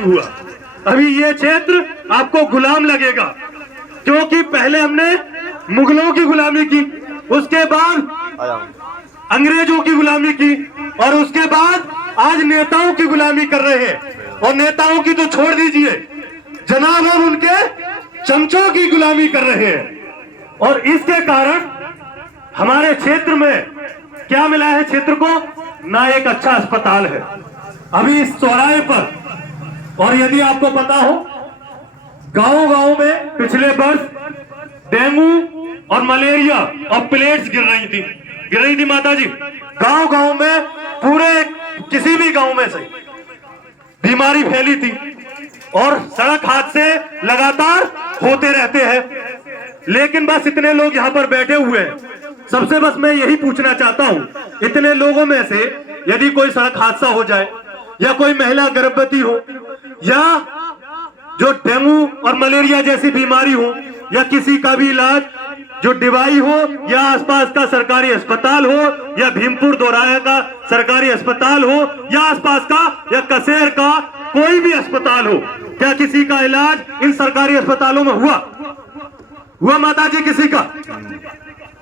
नहीं हुआ। अभी ये क्षेत्र आपको गुलाम लगेगा, क्योंकि पहले हमने मुगलों की गुलामी की, उसके बाद अंग्रेजों की गुलामी की, और उसके बाद आज नेताओं की गुलामी कर रहे हैं। और नेताओं की तो छोड़ दीजिए, जनाब हम उनके चमचों की गुलामी कर रहे हैं। और इसके कारण हमारे क्षेत्र में क्या मिला है? क्षेत्र को ना एक अच्छा अस्पताल है अभी इस चौराहे पर। और यदि आपको पता हो, गांव-गांव में पिछले वर्ष डेंगू और मलेरिया और प्लेट्स गिर रही थी माता जी। गांव-गांव में, पूरे किसी भी गांव में से बीमारी फैली थी, और सड़क हादसे लगातार होते रहते हैं। लेकिन बस इतने लोग यहाँ पर बैठे हुए हैं, सबसे बस मैं यही पूछना चाहता हूँ, इतने लोगों में से यदि कोई सड़क हादसा हो जाए, या कोई महिला गर्भवती हो, या जो डेंगू और मलेरिया जैसी बीमारी हो, या किसी का भी इलाज जो डिवाई हो, या आसपास का सरकारी अस्पताल हो, या भीमपुर दोराया का सरकारी अस्पताल हो, या आसपास का या कसेर का कोई भी अस्पताल हो, क्या किसी का इलाज इन सरकारी अस्पतालों में हुआ माता जी?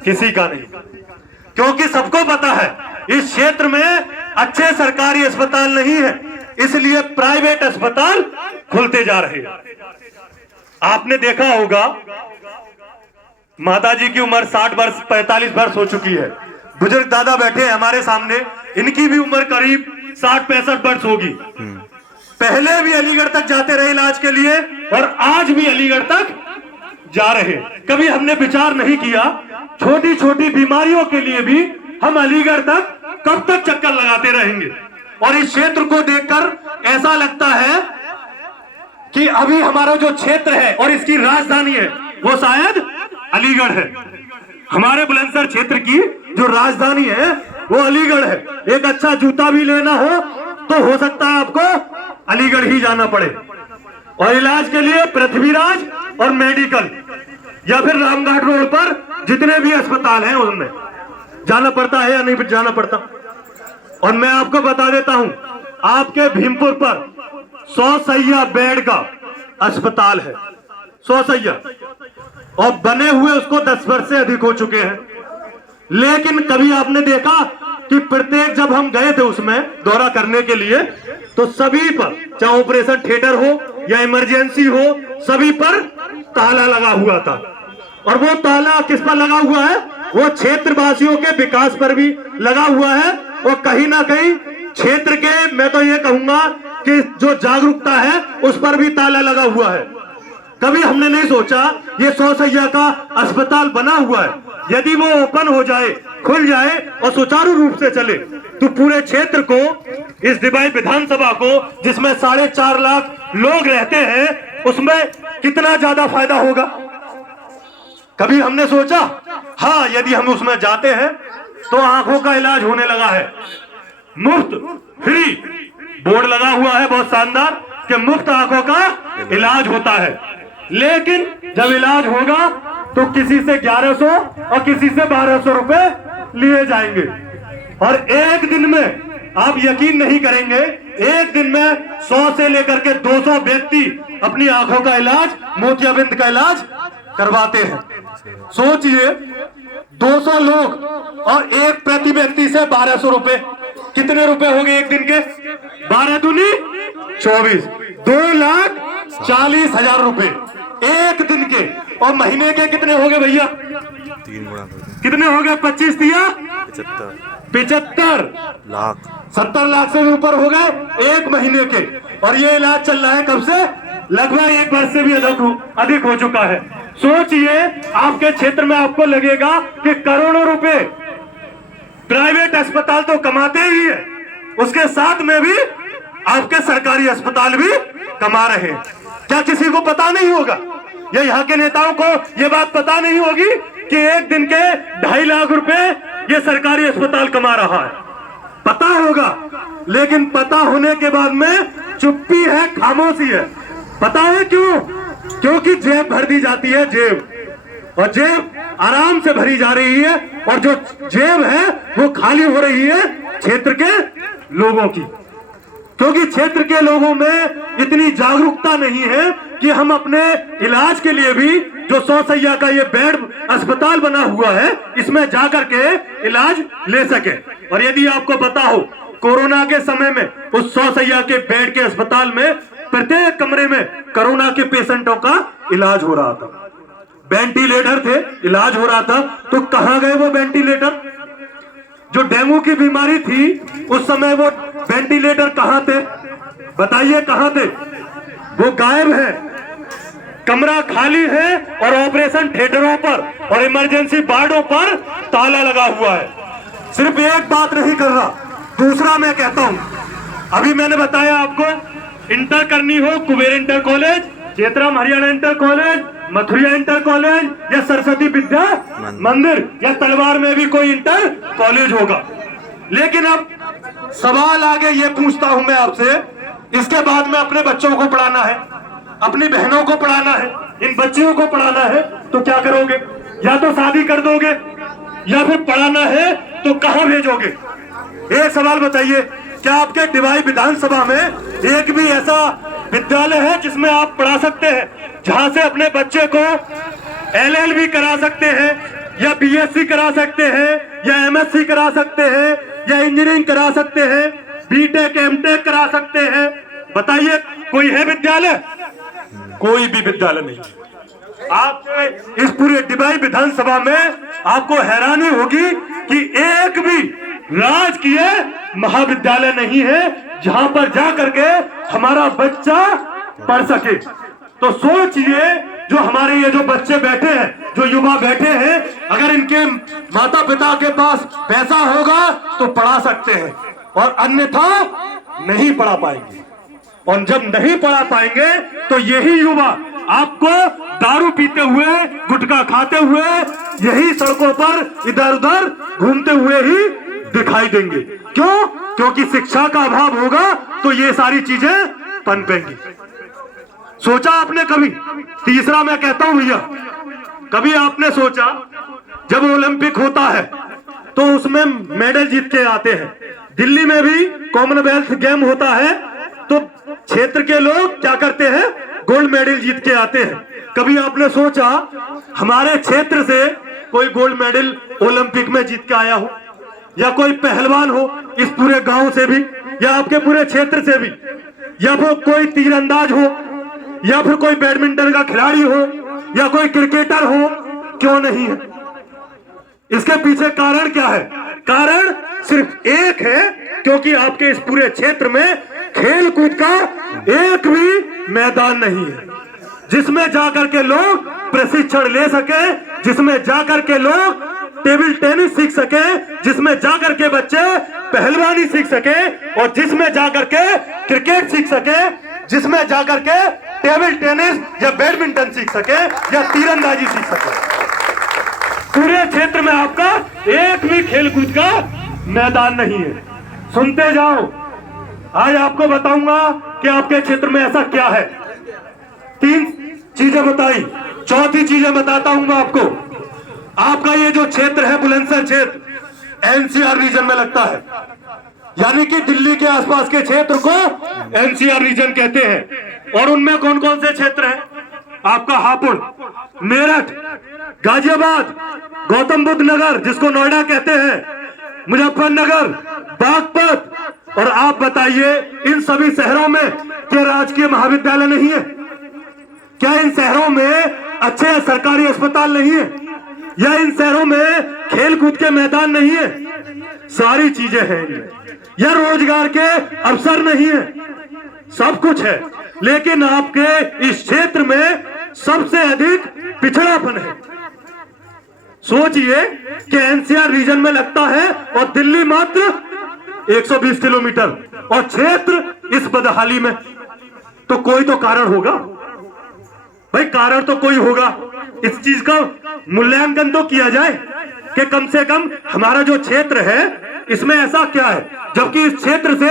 किसी का नहीं, क्योंकि सबको पता है इस क्षेत्र में अच्छे सरकारी अस्पताल नहीं है, इसलिए प्राइवेट अस्पताल खुलते जा रहे हैं। आपने देखा होगा, माता जी की उम्र 60 वर्ष 45 वर्ष हो चुकी है। बुजुर्ग दादा बैठे हैं हमारे सामने, इनकी भी उम्र करीब 60-65 वर्ष होगी। पहले भी अलीगढ़ तक जाते रहे इलाज के लिए, और आज भी अलीगढ़ तक जा रहे। कभी हमने विचार नहीं किया, छोटी छोटी बीमारियों के लिए भी हम अलीगढ़ तक कब तक चक्कर लगाते रहेंगे। और इस क्षेत्र को देखकर ऐसा लगता है कि अभी हमारा जो क्षेत्र है और इसकी राजधानी है वो शायद अलीगढ़ है। हमारे बुलंदशहर क्षेत्र की जो राजधानी है वो अलीगढ़ है। एक अच्छा जूता भी लेना हो तो सकता है आपको अलीगढ़ ही जाना पड़े, और इलाज के लिए पृथ्वीराज और मेडिकल या फिर रामघाट रोड पर जितने भी अस्पताल हैं उनमें जाना पड़ता है या नहीं जाना पड़ता। और मैं आपको बता देता हूं, आपके भीमपुर पर 100 सैया बेड का अस्पताल है, 100 सैया, और बने हुए उसको 10 वर्ष से अधिक हो चुके हैं। लेकिन कभी आपने देखा कि प्रत्येक, जब हम गए थे उसमें दौरा करने के लिए, तो सभी पर, चाहे ऑपरेशन थिएटर हो या इमरजेंसी हो, सभी पर ताला लगा हुआ था। और वो ताला किस पर लगा हुआ है? वो क्षेत्रवासियों के विकास पर भी लगा हुआ है, और कहीं ना कहीं क्षेत्र के, मैं तो ये कहूंगा कि जो जागरूकता है उस पर भी ताला लगा हुआ है। कभी हमने नहीं सोचा ये 100 सैया का अस्पताल बना हुआ है, यदि वो ओपन हो जाए, खुल जाए और सुचारू रूप से चले, तो पूरे क्षेत्र को, इस डिवाई विधानसभा को, जिसमें 4.5 लाख लोग रहते हैं, उसमें कितना ज्यादा फायदा होगा। कभी हमने सोचा? हाँ, यदि हम उसमें जाते हैं तो आंखों का इलाज होने लगा है, मुफ्त, फ्री बोर्ड लगा हुआ है बहुत शानदार कि मुफ्त आंखों का इलाज होता है। लेकिन जब इलाज होगा तो किसी से 1100 और किसी से 1200 रुपए लिए जाएंगे, और एक दिन में आप यकीन नहीं करेंगे, एक दिन में 100 से लेकर के 200 व्यक्ति अपनी आंखों का इलाज, मोतियाबिंद का इलाज करवाते हैं। सोचिए, 200 लोग और एक प्रति व्यक्ति से 1200 रुपए, कितने रुपए हो गए एक दिन के? 12 दूनी 24, 2,40,000 रुपए एक दिन के। और महीने के कितने हो गए भैया? 3 गुना कितने हो गए? 25 दिया 75 लाख, 70 लाख से भी ऊपर हो गए एक महीने के। और ये इलाज चल रहा है कब से? लगभग 1 वर्ष से भी अधिक हो चुका है। सोचिए, आपके क्षेत्र में आपको लगेगा कि करोड़ों रुपए प्राइवेट अस्पताल तो कमाते ही है, उसके साथ में भी आपके सरकारी अस्पताल भी कमा रहे हैं। क्या किसी को पता नहीं होगा? या यहाँ के नेताओं को ये बात पता नहीं होगी कि एक दिन के 2.5 लाख रुपए ये सरकारी अस्पताल कमा रहा है? पता होगा, लेकिन पता होने के बाद में चुप्पी है, खामोशी है। पता है क्यों? क्योंकि जेब भर दी जाती है, जेब, और जेब आराम से भरी जा रही है, और जो जेब है वो खाली हो रही है क्षेत्र के लोगों की। क्योंकि क्षेत्र के लोगों में इतनी जागरूकता नहीं है कि हम अपने इलाज के लिए भी जो 100 सैया का ये बेड अस्पताल बना हुआ है इसमें जाकर के इलाज ले सके। और यदि आपको पता हो, कोरोना के समय में उस 100 सैया के बेड के अस्पताल में प्रत्येक कमरे में कोरोना के पेशेंटों का इलाज हो रहा था, वेंटिलेटर थे, इलाज हो रहा था। तो कहां गए वो वेंटिलेटर? जो डेंगू की बीमारी थी उस समय वो वेंटिलेटर कहां थे? बताइए कहां थे? वो गायब है। कमरा खाली है और ऑपरेशन थिएटरों पर और इमरजेंसी वार्डों पर ताला लगा हुआ है। सिर्फ एक बात नहीं कर रहा, दूसरा मैं कहता हूं, अभी मैंने बताया आपको इंटर करनी हो Kuber inter college, Chetram Haryana inter college, Mathuria inter college या सरस्वती विद्या मंदिर या तलवार में भी कोई इंटर कॉलेज होगा। लेकिन अब सवाल आगे ये पूछता हूं मैं आपसे, इसके बाद में अपने बच्चों को पढ़ाना है, अपनी बहनों को पढ़ाना है, इन बच्चियों को पढ़ाना है, तो क्या करोगे? या तो शादी कर दोगे या फिर पढ़ाना है तो कहां भेजोगे? एक सवाल बताइए, क्या आपके डिवाई विधानसभा में एक भी ऐसा विद्यालय है जिसमें आप पढ़ा सकते हैं, जहां से अपने बच्चे को LLB करा सकते हैं या BSc करा सकते हैं या MSc करा सकते हैं या इंजीनियरिंग करा सकते हैं, BTech MTech करा सकते हैं? बताइए, कोई है विद्यालय? कोई भी विद्यालय नहीं। आपके इस पूरे डिवाई विधानसभा में आपको हैरानी होगी कि एक भी राजकीय महाविद्यालय नहीं है जहां पर जाकर के हमारा बच्चा पढ़ सके। तो सोचिए, जो हमारे ये जो बच्चे बैठे हैं, जो युवा बैठे हैं, अगर इनके माता पिता के पास पैसा होगा तो पढ़ा सकते हैं और अन्यथा नहीं पढ़ा पाएंगे। और जब नहीं पढ़ा पाएंगे तो यही युवा आपको दारू पीते हुए, गुटखा खाते हुए, यही सड़कों पर इधर उधर घूमते हुए ही दिखाई देंगे। क्यों? क्योंकि शिक्षा का अभाव होगा तो ये सारी चीजें पनपेंगी। सोचा आपने कभी? तीसरा मैं कहता हूं भैया, कभी आपने सोचा जब ओलंपिक होता है तो उसमें मेडल जीत के आते हैं, दिल्ली में भी कॉमनवेल्थ गेम होता है तो क्षेत्र के लोग क्या करते हैं? गोल्ड मेडल जीत के आते हैं। कभी आपने सोचा हमारे क्षेत्र से कोई गोल्ड मेडल ओलंपिक में जीत के आया हो, या कोई पहलवान हो इस पूरे गांव से भी या आपके पूरे क्षेत्र से भी, या फिर कोई तीरंदाज हो, या फिर कोई बैडमिंटन का खिलाड़ी हो, या कोई क्रिकेटर हो? क्यों नहीं है? इसके पीछे कारण क्या है? कारण सिर्फ एक है, क्योंकि आपके इस पूरे क्षेत्र में खेल कूद का एक भी मैदान नहीं है जिसमें जाकर के लोग प्रशिक्षण ले सके, जिसमें जाकर के लोग टेबल टेनिस सीख सके, जिसमें जाकर के बच्चे पहलवानी सीख सके, और जिसमें जाकर के क्रिकेट सीख सके, जिसमें जाकर के टेबल टेनिस या बैडमिंटन सीख सके या तीरंदाजी सीख सके। पूरे क्षेत्र में आपका एक भी खेलकूद का मैदान नहीं है। सुनते जाओ, आज आपको बताऊंगा कि आपके क्षेत्र में ऐसा क्या है। 3 चीजें बताई, चौथी चीजें बताता हूं मैं आपको। आपका ये जो क्षेत्र है बुलंदशहर क्षेत्र NCR रीजन में लगता है, यानी कि दिल्ली के आसपास के क्षेत्र को NCR रीजन कहते हैं। और उनमें कौन कौन से क्षेत्र हैं? आपका हापुड़, मेरठ, गाजियाबाद, गौतम बुद्ध नगर जिसको नोएडा कहते हैं, मुजफ्फरनगर, बागपत। और आप बताइए, इन सभी शहरों में क्या राजकीय महाविद्यालय नहीं है? क्या इन शहरों में अच्छे सरकारी अस्पताल नहीं है? या इन शहरों में खेल कूद के मैदान नहीं है? सारी चीजें हैं। या रोजगार के अवसर नहीं है? सब कुछ है, लेकिन आपके इस क्षेत्र में सबसे अधिक पिछड़ापन है। सोचिए कि NCR रीजन में लगता है और दिल्ली मात्र 120 किलोमीटर, और क्षेत्र इस बदहाली में। तो कोई तो कारण होगा भाई, कारण तो कोई होगा। इस चीज का मूल्यांकन तो किया जाए कि कम से कम हमारा जो क्षेत्र है इसमें ऐसा क्या है, जबकि इस क्षेत्र से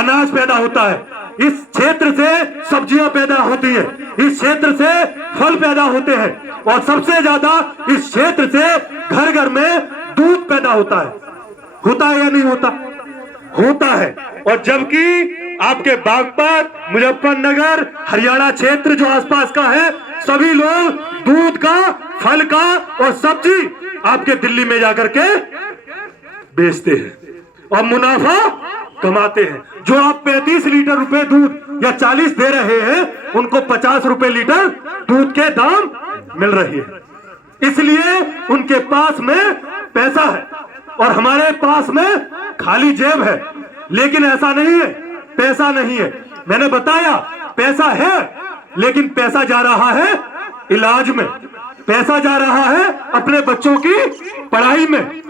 अनाज पैदा होता है, इस क्षेत्र से सब्जियां पैदा होती है, इस क्षेत्र से फल पैदा होते हैं, और सबसे ज्यादा इस क्षेत्र से घर घर में दूध पैदा होता है। होता है या नहीं होता? होता है। और जबकि आपके बागपत, मुजफ्फरनगर, हरियाणा क्षेत्र जो आसपास का है, सभी लोग दूध का, फल का और सब्जी आपके दिल्ली में जाकर के बेचते हैं और मुनाफा कमाते हैं। जो आप 35 लीटर रुपए दूध या 40 दे रहे हैं, उनको 50 रुपए लीटर दूध के दाम मिल रही है। इसलिए उनके पास में पैसा है और हमारे पास में खाली जेब है। लेकिन ऐसा नहीं है, पैसा नहीं है। मैंने बताया पैसा है, लेकिन पैसा जा रहा है इलाज में, पैसा जा रहा है अपने बच्चों की पढ़ाई में,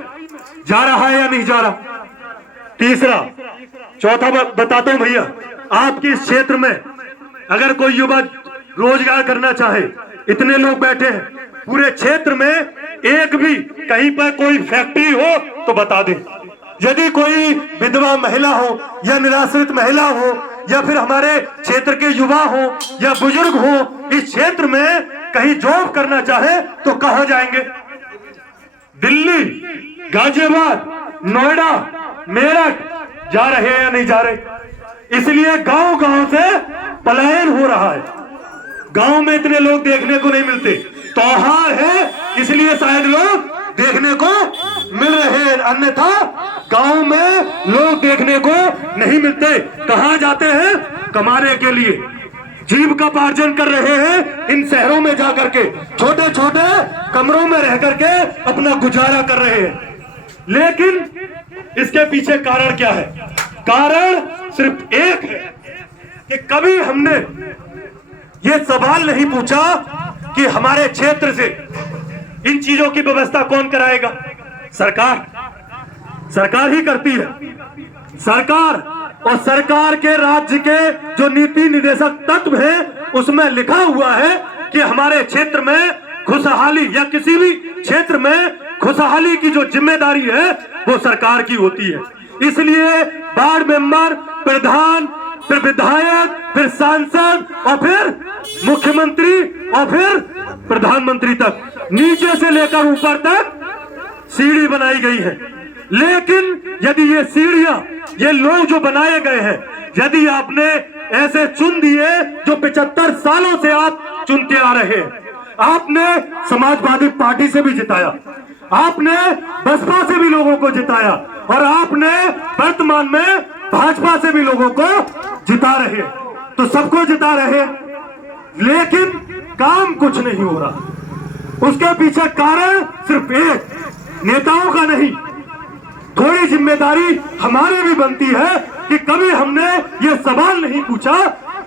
जा रहा है या नहीं जा रहा। तीसरा, चौथा बताता हूं भैया, आपके इस क्षेत्र में अगर कोई युवा रोजगार करना चाहे, इतने लोग बैठे हैं, पूरे क्षेत्र में एक भी कहीं पर कोई फैक्ट्री हो तो बता दें। यदि कोई विधवा महिला हो या निराश्रित महिला हो या फिर हमारे क्षेत्र के युवा हो या बुजुर्ग हो, इस क्षेत्र में कहीं जॉब करना चाहे तो कहां जाएंगे? दिल्ली, गाजियाबाद, नोएडा, मेरठ जा रहे हैं या नहीं जा रहे? इसलिए गांव गांव से पलायन हो रहा है। गांव में इतने लोग देखने को नहीं मिलते। त्योहार है इसलिए शायद लोग देखने को मिल रहे हैं, अन्यथा गांव में लोग देखने को नहीं मिलते। कहां जाते हैं? कमाने के लिए, जीविकोपार्जन कर रहे हैं इन शहरों में जाकर के, छोटे छोटे कमरों में रह करके अपना गुजारा कर रहे हैं। लेकिन इसके पीछे कारण क्या है? कारण सिर्फ एक है कि कभी हमने ये सवाल नहीं पूछा कि हमारे क्षेत्र से इन चीजों की व्यवस्था कौन कराएगा? सरकार ही करती है। सरकार और सरकार के राज्य के जो नीति निर्देशक तत्व है, उसमें लिखा हुआ है कि हमारे क्षेत्र में खुशहाली या किसी भी क्षेत्र में खुशहाली की जो जिम्मेदारी है वो सरकार की होती है। इसलिए वार्ड मेंबर, प्रधान, फिर विधायक, फिर सांसद और फिर मुख्यमंत्री और फिर प्रधानमंत्री तक, नीचे से लेकर ऊपर तक सीढ़ी बनाई गई है। लेकिन यदि ये सीढ़ियां, ये लोग जो बनाए गए हैं, यदि आपने ऐसे चुन दिए जो 75 सालों से आप चुनते आ रहे हैं, आपने समाजवादी पार्टी से भी जिताया, आपने बसपा से भी लोगों को जिताया और आपने वर्तमान में भाजपा से भी लोगों को जिता रहे, तो सबको जिता रहे, लेकिन काम कुछ नहीं हो रहा। उसके पीछे कारण सिर्फ एक, नेताओं का नहीं, थोड़ी जिम्मेदारी हमारी भी बनती है कि कभी हमने ये सवाल नहीं पूछा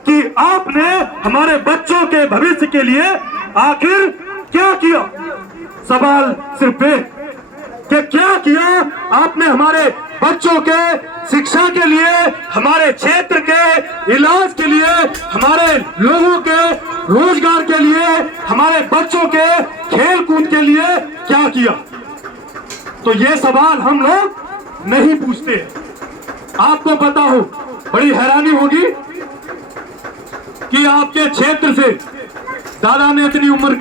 कि आपने हमारे बच्चों के भविष्य के लिए आखिर क्या किया। सवाल सिर्फ एक कि क्या किया आपने हमारे बच्चों के शिक्षा के लिए, हमारे क्षेत्र के इलाज के लिए, हमारे लोगों के रोजगार के लिए, हमारे बच्चों के खेल कूद के लिए क्या किया। तो ये सवाल हम लोग नहीं पूछते। आपको पता हो, बड़ी हैरानी होगी कि आपके क्षेत्र से दादा ने इतनी उम्र